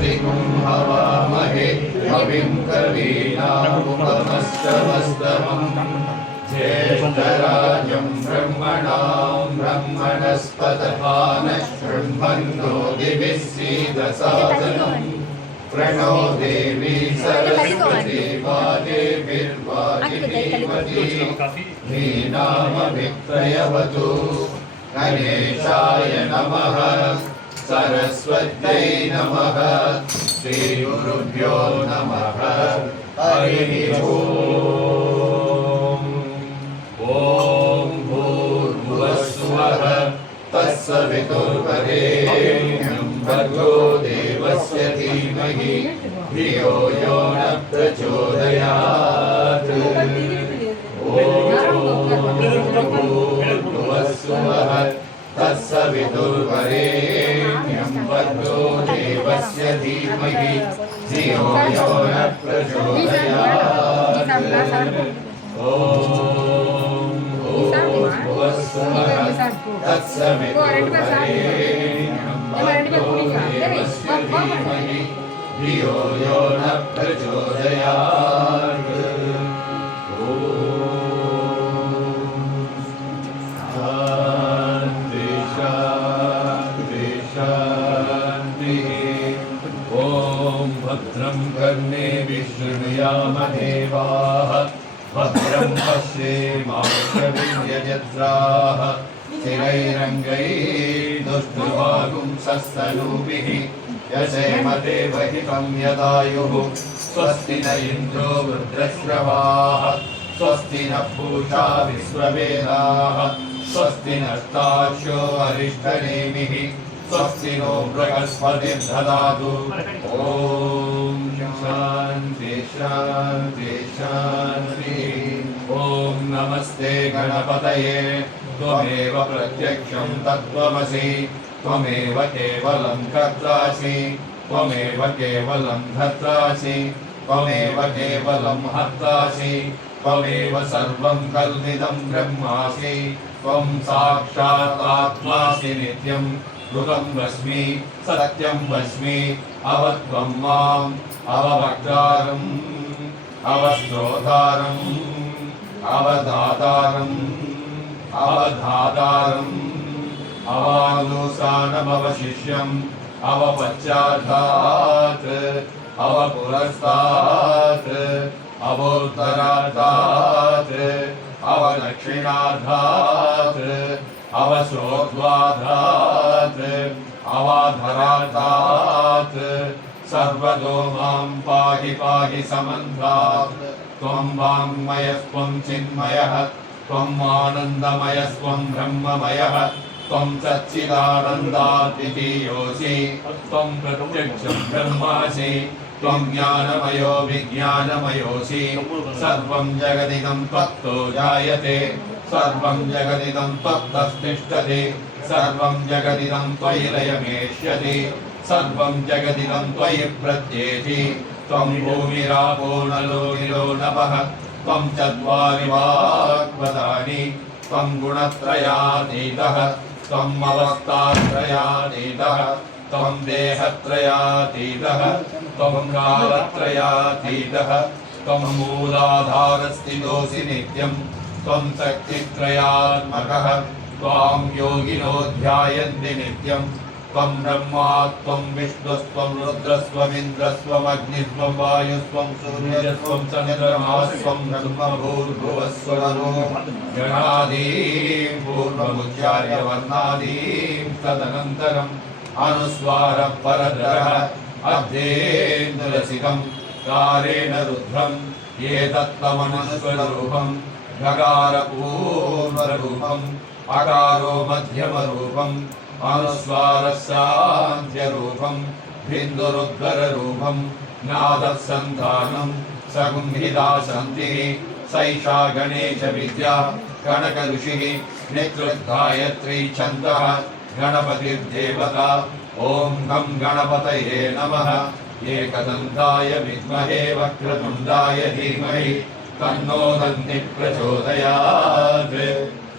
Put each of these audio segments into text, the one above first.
कविगुं हवामहे कविं कवीनामुपमश्रवस्तमम् ज्येष्ठराजं ब्रह्मणां ब्रह्मणस्पतपानः शृण्वन्नो दिवि सीदसादनम् प्रणो देवी सरस्वती वादेवीर्वादिनीवती हीनामभित्रयवतु गणेशाय नमः सरस्वत्यै नमः श्रीगुरुभ्यो नमः हरिः ओम् ॐ भूर्भुवस्सुवः तत्सवितुर्वरेण्यं भर्गो देवस्य धीमहि धियो यो न प्रचोदयात् ॐ भूर्भुवस्सुवः तत्सवितुर्वरेण्यं भर्गो देवस्य धीमहि धियो यो न प्रचोदयात् ॐ भूर्भुवस्सुवः तत्सवितुर्वरेण्यं भर्गो देवस्य धीमहि धियो यो न प्रचोदयात् भद्रं कर्णेभिः शृणुयाम देवाः भद्रं पश्येमाक्षभिर्यजत्राः स्थिरैरङ्गैः दुष्टुवागुंसस्तनूभिः यशेम देवहितं यदायुः स्वस्ति न इन्द्रो वृद्धश्रवाः स्वस्ति न पूषा विश्ववेदाः स्वस्ति नस्तार्क्ष्यो अरिष्टनेमिः स्वस्ति नो बृहस्पतिर्दधातु ॐ शान्ति शान्ति शान्ति ॐ नमस्ते गणपतये त्वमेव प्रत्यक्षं तत्त्वमसि त्वमेव केवलं कर्तासि त्वमेव केवलं धर्तासि त्वमेव केवलं हर्तासि त्वमेव सर्वं कल्विदं ब्रह्मासि त्वं साक्षात् आत्मासि नित्यं ऋतं वस्मि सत्यं वस्मि अवत्वं माम् अववक्तारम् अवस्त्रोतारम् अवधातारम् अवधातारम् अवानुसानमवशिष्यम् अवपश्चातात् अवपुरस्तात् अवोत्तरातात् अवदक्षिणातात् अवसोर्ध्वाधात् अवाधरातात् सर्वतो मां पाहि पाहि समन्तात् त्वं वाङ्मयस्त्वं चिन्मयः त्वम् आनन्दमयस्त्वं ब्रह्ममयः त्वं सच्चिदानन्दाद्वितीयोऽसि त्वं प्रत्यक्षं ब्रह्मासि त्वं ज्ञानमयो विज्ञानमयोऽसि सर्वं जगदिदं त्वत्तो जायते सर्वं जगदिदं त्वत्तस्तिष्ठति सर्वं जगदिदं त्वयि लयमेष्यति सर्वं जगदिदं त्वयि प्रत्येति त्वं भूमिरापो नलो निलो नभः त्वं चत्वारि वाक्पदानि त्वं गुणत्रयातीतः त्वम् अवस्थात्रयातीतः त्वं देहत्रयातीतः त्वं कालत्रयातीतः त्वं मूलाधारस्थितोऽसि नित्यं त्वं शक्तित्रयात्मकः त्वां योगिनो ध्यायन्ति नित्यं त्वं ब्रह्मा त्वं विष्णुस्त्वं रुद्रस्त्वमिन्द्रस्त्वमग्निस्त्वं वायुस्त्वं सूर्यस्त्वं चन्द्रमास्त्वं ब्रह्मभूर्भुवस्वरो गणादीं पूर्वमुच्चार्य वर्णादीं तदनन्तरम् अनुस्वारः परतरः अध्येन्द्ररसिकं कारेण रुद्रम् एतत्त्वमनुस्वरूपम् ढकारपूर्वरूपम् अकारो मध्यमरूपम् अनुस्वारस्यान्त्यरूपम् बिन्दुरुद्गररूपम् नादः सन्धानम् सगुंहिता सन्तिः सैषा गणेशविद्या कनकऋषिः निकृद्गायत्री छन्दः गणपतिर्देवता ॐ गं गणपतये नमः एकदन्ताय विद्महे वक्रतुण्डाय धीमहि तन्नो दन्तिः प्रचोदयात्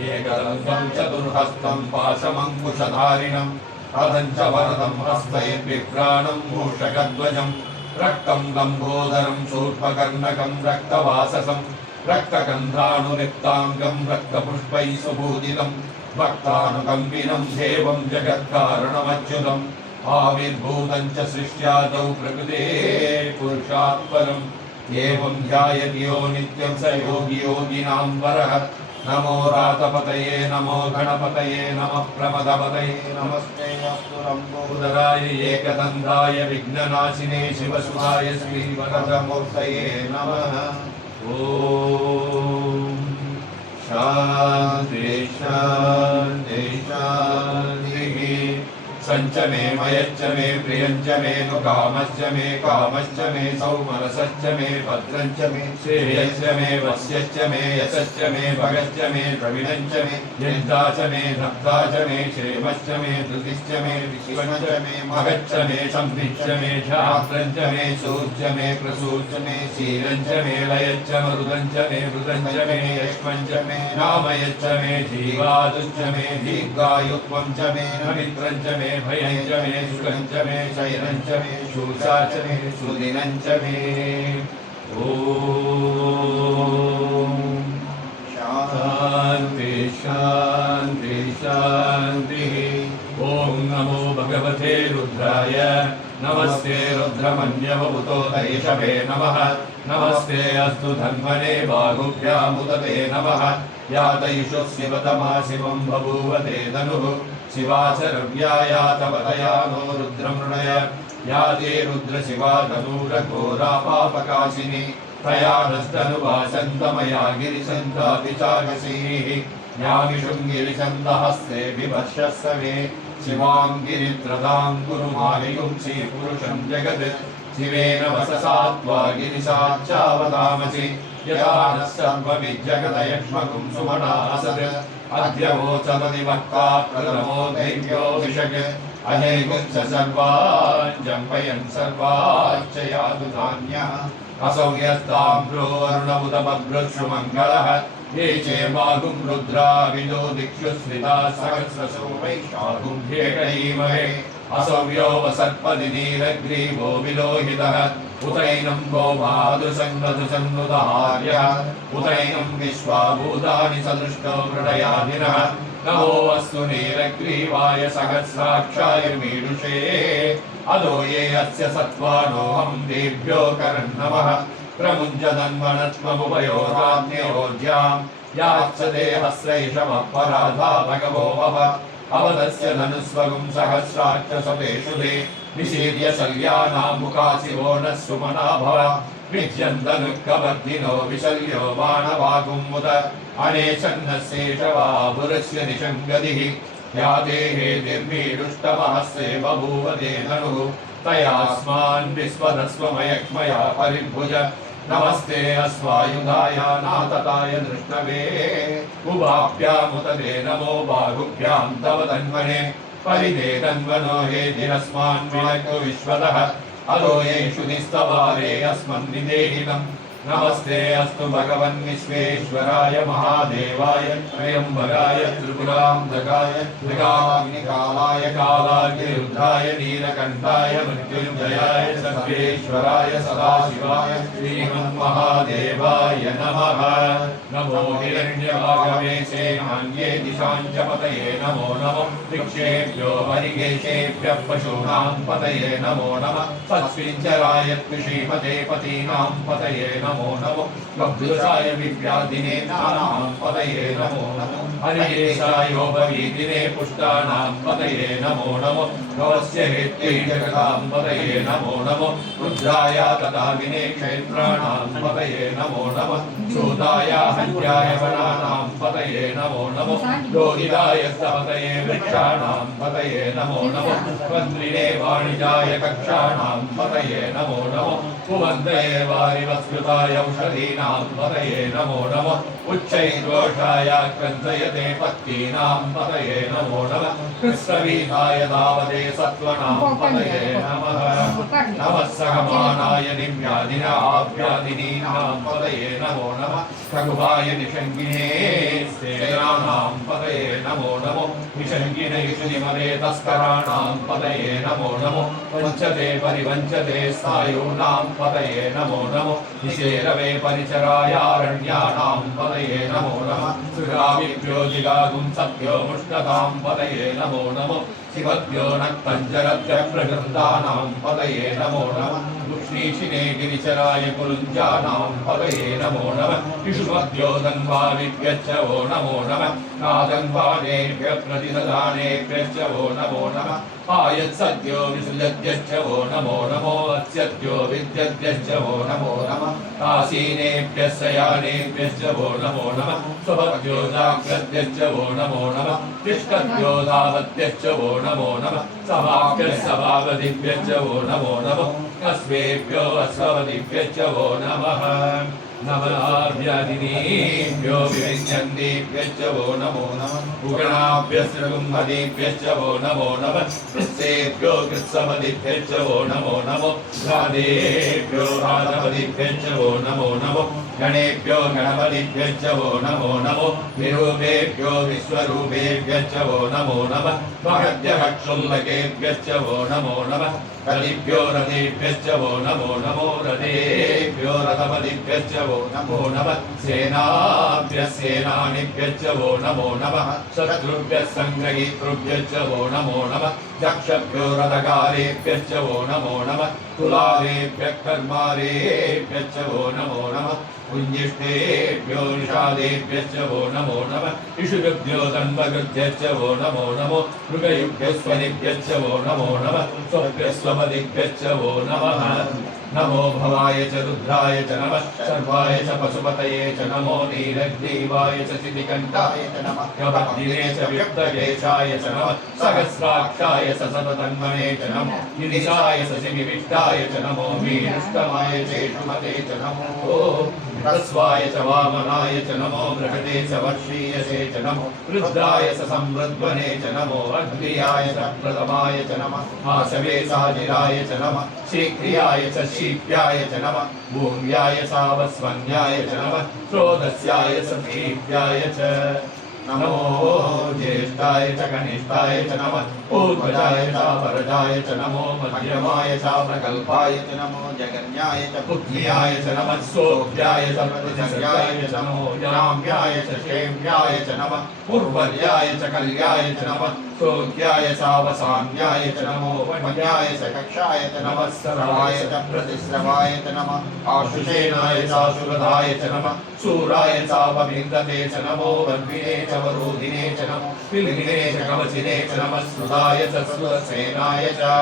एकदन्तं चतुर्हस्तं पाशमङ्कुशधारिणं रथं च वरदं हस्तैर्बिभ्राणं मूषकध्वजं रक्तं लम्बोदरं शूर्पकर्णकं रक्तवाससं रक्तगन्धानुलिप्ताङ्गं रक्तपुष्पैः सुपूजितं भक्तानुकम्पिनं देवं जगत्कारणमच्युतम् आविर्भूतं च सृष्ट्यादौ प्रकृतेः पुरुषात् परम् एवं ध्यायति यो नित्यं स योगी योगिनां वरः नमो रातपतये नमो गणपतये नमः प्रमदपतये नमस्ते अस्तु लम्बोदराय एकदन्ताय विघ्ननाशिने शिवसुताय श्रीवरदमूर्तये नमः ॐ शान्ति शान्ति शान्तिः सञ्च मे मयच्च मे प्रियञ्च मे नु कामश्च मे सौमनसश्च मे भद्रञ्च मे श्रेयश्च मे वस्यश्च मे यशश्च मे भगश्च मे द्रविणञ्च मे यन्ता च मे धत्ता च मे क्षेमश्च मे धृतिश्च मे विश्वञ्च मे मगच्च मे संभिश्च मे शास्त्रञ्च मे सूर्च मे प्रसूर्च मे शीलञ्च मे लयच्च मरुदञ्च मे मृदञ्च मे यक्ष्मञ्च मे नामयच्च मे जीवादुश्च मे दीर्घायुत्वं च मे नमित्रञ्च मे भयं च मे सुखं च मे शयनं च मे शूषा च मे सुदिनं च मे ॐ शान्ति शान्ति शान्तिः ॐ नमो भगवते रुद्राय नमस्ते रुद्रमन्यवभूतोदयिषवे नमः नमस्ते अस्तु धन्वने बाहुभ्यामुदते नमः यातयिषु शिवतमा शिवं बभूव ते धनुः शिवाचरव्यायातवतया नो रुद्रमृणय या ते रुद्रशिवा तनूरघोरापापकाशिनी तया नस्तनुवासन्तमया गिरिशन्ताभिचाकसीः यामिषुं गिरिशन्तहस्ते बिभर्षस्सवे शिवां गिरित्रदां कुरु मालिगुंसि पुरुषं जगत् शिवेन वससा त्वा गिरिशाच्चावतामसि यथा नः सर्वविज्जगदयक्ष्मकुं सुमनासत् अद्य वोचमति वक्ता प्रथमो दैव्यो विशक् अहेगुंस सर्वान् जम्पयन् सर्वाच्च यातु धान्यः असौ यस्ताम्रो अरुणमुदमभ्रश्रुमङ्गलः ये चेमागुं रुद्रा विदो दिक्षु स्मिता सहस्रशो वैशागुं ध्येकरीमहे असौ यो वसत्पदिनीलग्रीवो विलोहितः उतैनं गोमादृशन्नदृशन्नुदहार्यः उतैनं विश्वाभूतानि सदृष्टो मृडयाधिनः नमो अस्तु नीलग्रीवाय सहस्राक्षाय मीडुषे अदो ये अस्य सत्त्वानोऽहं देभ्यो करन्नमः प्रमुञ्चदन्वनत्वमुपयोगाग्न्योर्ध्यां याच्च देहस्रैषमपराधा भगवो भव अवदस्य धनुस्वगुं सहस्राच्च सतेषु ते निषेद्य शल्यानां मुखासिवो नः सुमना भव विद्यन्तनुःखवर्धिनो विशल्यो मानवागुमुद अनेशन्नशेषवापुरस्य निषङ्गतिः या देहे निर्मीरुष्टमहस्ते बभूव ते धनुः तयास्मान् विस्वदस्वमयक्ष्मया परिभुज नमस्ते अस्वायुधाय नातताय दृष्टवे उभाभ्यामुत ते नमो बाहुभ्यां तव तन्वने परिदे तन्वनो हे धिरस्मान् विनक्तु विश्वतः अदो येषु निस्तवारे अस्मन्निदेहितम् नमस्ते अस्तु भगवन् विश्वेश्वराय महादेवाय त्र्यम्बकाय त्रिपुरान्तकाय त्रिकाग्निकालाय कालाग्निरुद्राय नीलकण्ठाय मृत्युञ्जयाय सर्वेश्वराय सदाशिवाय श्रीमन्महादेवाय नमः नमो हिरण्यभागवेशे नान्ये दिशाञ्च पतये नमो नमः दिक्षेभ्यो हरिकेशेभ्यः पशूनां पतये नमो नमः सत्स्विञ्चराय कृषीमते पतीनां पतये नमो नमो गब्धुसाय विव्याधिनेतानां पतये नमो नमो हरिकेशायोपवीतिने पुष्टानां पतये नमो नमो गवस्य हेत्यै जगतां पतये नमो नमो रुद्राय तथा विने क्षेत्राणां पतये नमो नमः शूताय हन्याय वनानां पतये नमो नमो लोहिताय पतये वृक्षाणां पतये नमो नमो वन्द्रिणे वाणिजाय कक्षाणां पतये नमो नमो कुवन्तये वारिवस्कृताय औषधीनां पतये नमो नमः उच्चैर्घोषाय क्रन्दयते पत्तीनां पतये नमो नमः कृष्णवीताय धावते सत्त्वनां पतये नमः नमः सहमानाय दिव्यादिनाभ्यादिनीनां पतये नमो नमः रघुवाय निषङ्गिने सेनानां पतये नमो नमो निषङ्गिनेषु निमले तस्कराणां पतये नमो नमो वञ्चते परिवञ्चते स्थायूनां पतये नमो नमो निशेरवे परिचरायारण्यानां पतये नमो नमः सुराविभ्यो जिगागुं सत्यो मुष्टतां पतये नमो नमो शिवभ्यो नक्तञ्जरभ्य प्रकृन्दानां पतये नमो नमः कृष्णीशिने गिरिचराय कुरुञ्जानां पतये नमो नमः इषुभ्यो दन्वाविभ्यश्च वो नमो नमः नादन्वानेभ्य प्रतिदधानेभ्यश्च वो नमो नमः आयत्सद्यो विसृजद्यश्च वो नमो नमो अत्सद्यो विद्यद्यश्च वो नमो नमः आसीनेभ्यः शयानेभ्यश्च वो नमो नमः स्वभद्यो जाग्रद्यश्च वो नमो नमः तिष्ठद्यो धावद्यश्च वो नमो नमः सभाभ्यः सभावदिभ्यश्च वो नमो नमः अस्मेभ्यो अस्मवदिभ्यश्च वो नमः नमनाभ्यदिनीभ्यो विविञ्चन्तीभ्यश्च वो नमो नमः उगणाभ्यस्त्रिगुम्भदीभ्यश्च वो नमो नमः कृत्सेभ्यो कृत्समदिभ्यश्च वो नमो नमो राधेभ्यो राधपदिभ्यश्च वो नमो नमो गणेभ्यो गणपतिभ्यश्च वो नमो नमो विरूपेभ्यो विश्वरूपेभ्यश्च वो नमो नमः महद्यक्षुल्लकेभ्यश्च वो नमो नमः रतिभ्यो रथेभ्यश्च वो नमो नमो रथेभ्यो रथपतिभ्यश्च वो नमो नमः सेनाभ्यः सेनानिभ्यश्च वो नमो नमः शत्रुभ्यः सङ्ग्रहीतृभ्यश्च वो नमो नमः यक्षभ्यो रथकारेभ्यश्च वो नमो नमः कुलालेभ्यः कर्मारेभ्यश्च वो नमो नमः कुञ्जिष्ठेभ्यो निषादेभ्यश्च वो नमो नमः इषुभ्यो तन्वकृभ्यश्च वो नमो नमो मृगयुभ्यः स्वनिभ्यश्च वो नमो नमः स्वभ्यः स्वपदिभ्यश्च वो नमः नमो भवाय च रुद्राय च नमः सर्वाय च पशुपतये च नमो नीलग्रीवाय च शितिकण्ठाय च नमः कपद्दिने च विप्तकेशाय च नमः सहस्राक्षाय च सततन्मने च नमो गिरिशाय च शिविविष्टाय च नमो मीनुष्टमाय चेषुमते च नमो ह्रस्वाय च वामनाय च नमो बृहते च वर्षीयसे च नमो रुद्राय च संवृद्वने च नमो अग्र्याय च प्रथमाय च नमः आशवे साजिराय च नमः शीघ्रियाय च शीप्याय च नमः भूम्याय सावस्वन्याय च नमः श्रोदस्याय च भीप्याय च नमो ज्येष्ठाय च कनिष्ठाय च नमः पूर्वजाय च परजाय च नमो मध्यमाय च प्रकल्पाय च नमो जगन्याय च पुत्र्याय च नमः सोभ्याय च प्रतिसर्याय च नमो राम्याय च क्षेम्याय च नमः पूर्वर्याय च कल्याय च नमः सोग्याय चावसान्याय च नमो वन्याय च कक्षाय च नमः सर्वाय च प्रतिस्रवाय च नमः आशुषेणाय चाशुरधाय च नमः शूराय चापविन्दते च नमो वन्विने च वरोधिने च नमो पिलिने च कवचिने च नमः श्रुताय च सुरसेनाय च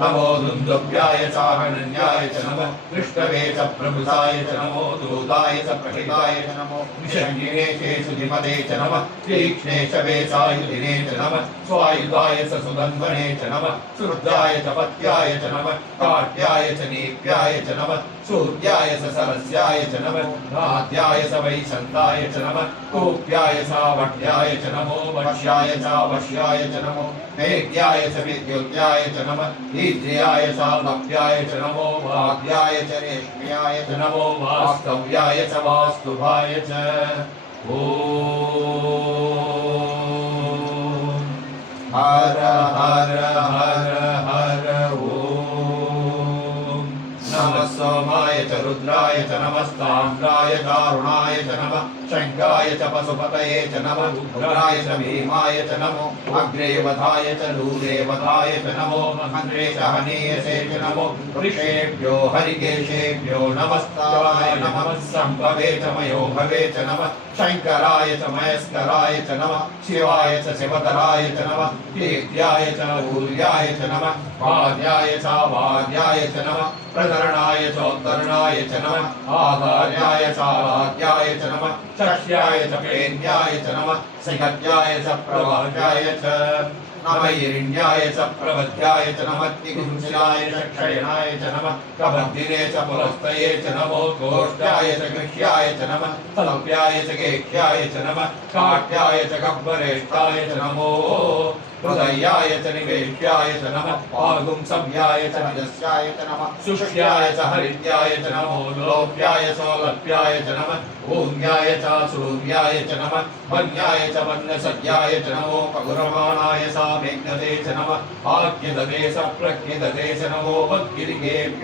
नमो दुन्दुभ्याय चाहनन्याय च नमः विष्णवे च प्रभृताय च नमो दूताय च प्रहिताय च नमो विषङ्गिने चेषुधिमते च नमः तीक्ष्णे च वेचायुधिने च नमः स्वायुधाय च सुगन्धने च नमः सुहृदाय च पत्याय च नमः काट्याय च नीप्याय च नमः सूर्याय च सरस्याय च नमः नाद्याय च वैशन्ताय च नमः कूप्याय च वट्याय च नमो वक्ष्याय च वश्याय च नमो वेद्याय च विद्युत्याय च नमः ईद्र्याय च लभ्याय च नमो वाद्याय च रेष्म्याय च नमो वास्तव्याय च वास्तुभाय च ॐ हर हर हर हर ॐ नमः सोमाय च रुद्राय च नमस्ताम्राय चारुणाय च नमः शङ्काय च पशुपतये च नमः उग्राय च भीमाय च नमो अग्रेवधाय च लूलेवधाय च नमो महेन्द्रे च हनीयसे च नमो वृषेभ्यो हरिकेशेभ्यो नमस्ताय नमः सम्भवे च मयोभवे च नमः शङ्कराय च मयस्कराय च नमः शिवाय च शिवतराय च नमः कीर्त्याय च ऊर्याय च नमः वाद्याय च वाद्याय च नमः प्रकरणाय चोत्तरणाय च नमः आधार्याय च आराध्याय च नमः चक्ष्याय च पेन्याय च नमः सिगत्याय च प्रवाह्याय च नमः हिरण्याय च प्रवध्याय च नमः तिगुंसिलाय च क्षयणाय च नमः कबन्धिने च पुलस्तये च नमो गोष्ठाय च गृह्याय च नमः तल्प्याय च गेह्याय च नमः काट्याय च गब्बरेष्ठाय च नमो हृदयाय च निवेश्याय च नमः पागुंसभ्याय च निजस्याय च नमः शुष्याय च हरित्याय च नमो लोप्याय च लप्याय च नमः ऊर्ण्याय च सूर्याय च नमः वन्याय च वन्यसद्याय च नमो पगुरमाणाय सामेघ्नते च नमः आज्ञदते च प्रज्ञदते च नमो वद्गिरिगेभ्यो